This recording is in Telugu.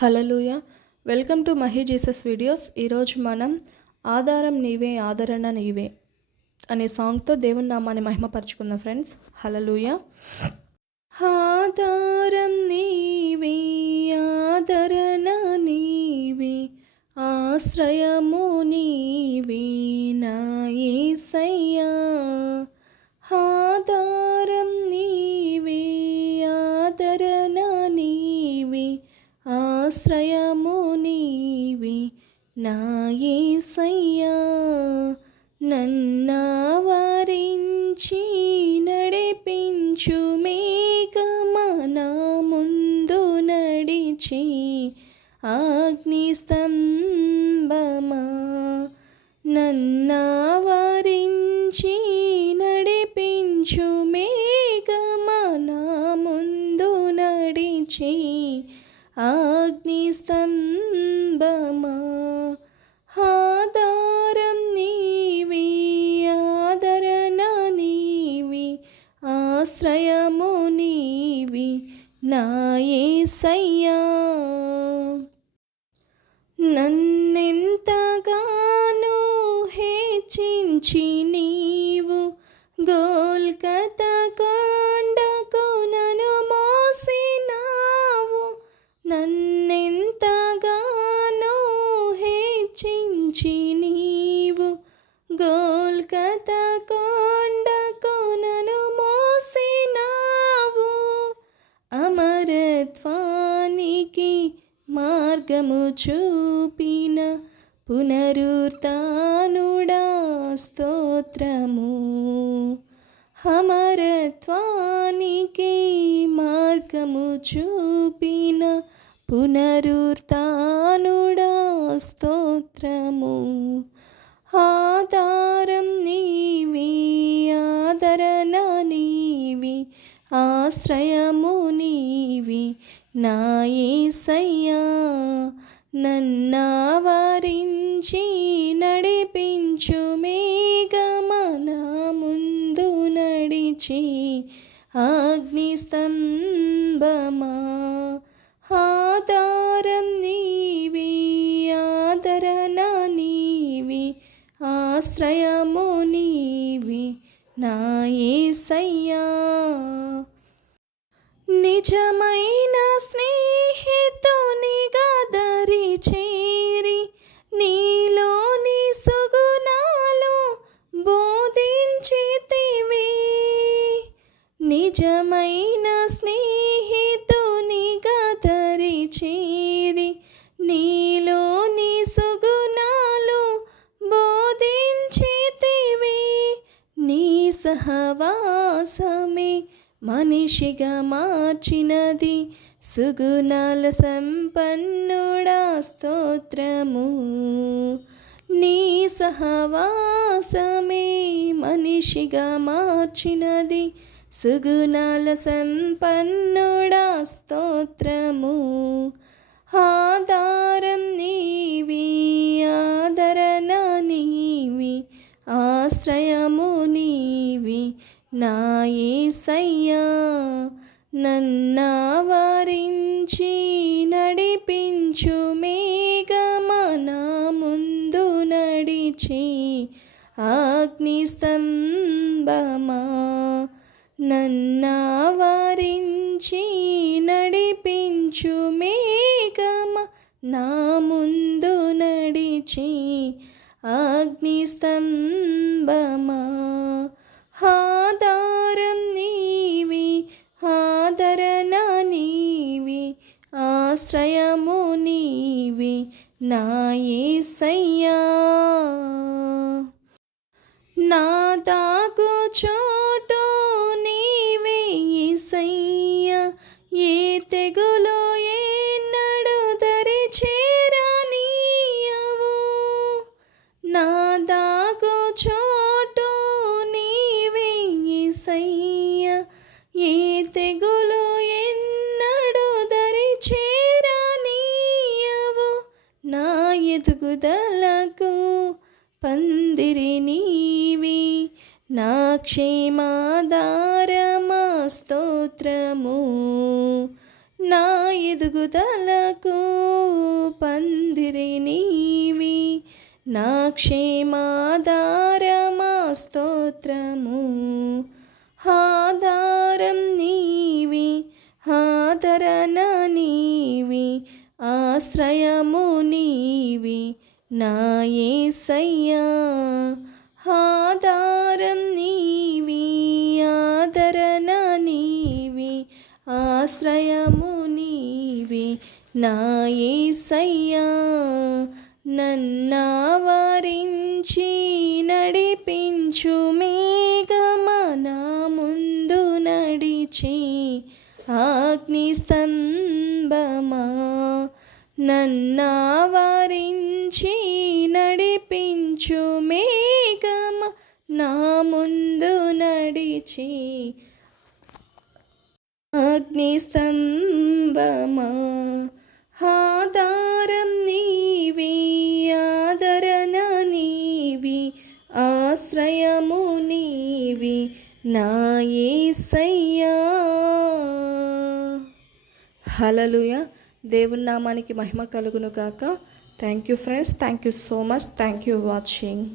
Hallelujah. Welcome to Mahi Jesus videos. ఈరోజు మనం ఆధారం నీవే ఆదరణ నీవే అనే సాంగ్తో దేవుని నామాన్ని మహిమపరచుకుందాం ఫ్రెండ్స్. హల్లెలూయా. ఆధారం నీవే ఆదరణ నీవే ఆశ్రయము నీవే నా యేసయ్యా. ఆధారం నీవే ఆదరణ నీవే ఆశ్రయము నీవే నా యేసయ్యా. నన్నావరించి నడిపించు మేఘమనా ముందు నడిచి అగ్నిస్తంభమా. నన్నావరించి నడిపించు మేఘమనా ముందు నడిచి అగ్నిస్తంభమా. ఆధారం నీవే ఆదరణ నీవే ఆశ్రయము నీవే నా యేసయ్యా. నన్నెంతగానో హెచ్చించి నీవు గోల్కతా కొండకు నన్ను మోసినావు. నన్నెంతగానో హెచ్చించి నీవు గోల్కతా కొండకు నన్ను మోసినావు. అమరత్వానికి మార్గము చూపిన పునరుత్థానుడా స్తోత్రము. అమరత్వానికి మార్గము చూపిన పునరుత్థానుడా స్తోత్రము. ఆధారం నీవే ఆదరణ నీవే ఆశ్రయము నీవే నా యేసయ్యా. నన్నావరించి నడిపించు మేఘమనా ముందు నడిచి అగ్నిస్తంభమా. ఆధారం నీవే ఆదరణ నీవే ఆశ్రయము నీవే నా యేసయ్యా. నిజమైన స్నేహితునిగా దరి చేరి నీలోని సుగుణాలు బోధించితివి. నిజమైన స్నేహితునిగా దరి చేరి నీలోని సుగుణాలు బోధించితివి. నీ సహవాసమే మనిషిగా మార్చినది సుగుణాల సంపన్నుడా స్తోత్రము. నీ సహవాసమే మనిషిగా మార్చినది సుగుణాల సంపన్నుడా స్తోత్రము. ఆధారం నీవే ఆదరణ నీవే ఆశ్రయము నీవే నా యేసయ్యా. నన్నావరించి నడిపించు మేఘమనా ముందు నడిచి అగ్నిస్తంభమా. నన్నావరించి నడిపించు మేఘమ నా ముందు నడిచి అగ్నిస్తంభమా. ఆధారం నీవే ఆదరణ నీవే ఆశ్రయము నీవే నా యేసయ్యా. నా దాగు చోటు నీవే యేసయ్యా. ఏ తెగులు ఎన్నడు దరి చేరనీయవు. నా దాగు చోటు నీవే యేసయ్యా. ఏ తెగులు ఎన్నడు దరి చేరనీయవు. నా ఎదుగుదలకు పందిరి నీవే నా క్షేమాధారమా స్తోత్రము. నా ఎదుగుదలకు పందిరి నీవి, నా క్షేమాధారమా స్తోత్రము. ఆధారం నీవి, ఆదరణ నీవి, ఆశ్రయము నీవి నా యేసయ్యా. ఆధారం నీవి, ఆదరణ నీవి, ఆశ్రయము నీవి నా యేసయ్యా. నన్నావరించి నడిపించు మేఘమా, నా ముందు నడిచి అగ్నిస్తంభమా. నన్నావరించి నడిపించు మేఘమా, నా ముందు నడిచి అగ్నిస్తంభమా. ఆధారం నీవి, ఆదరణ నీవి, ఆశ్రయము నీవి నా యేసయ్యా. హల్లెలూయా. దేవుని నామానికి మహిమ కలుగును గాక. Thank you friends. Thank you so much. Thank you watching.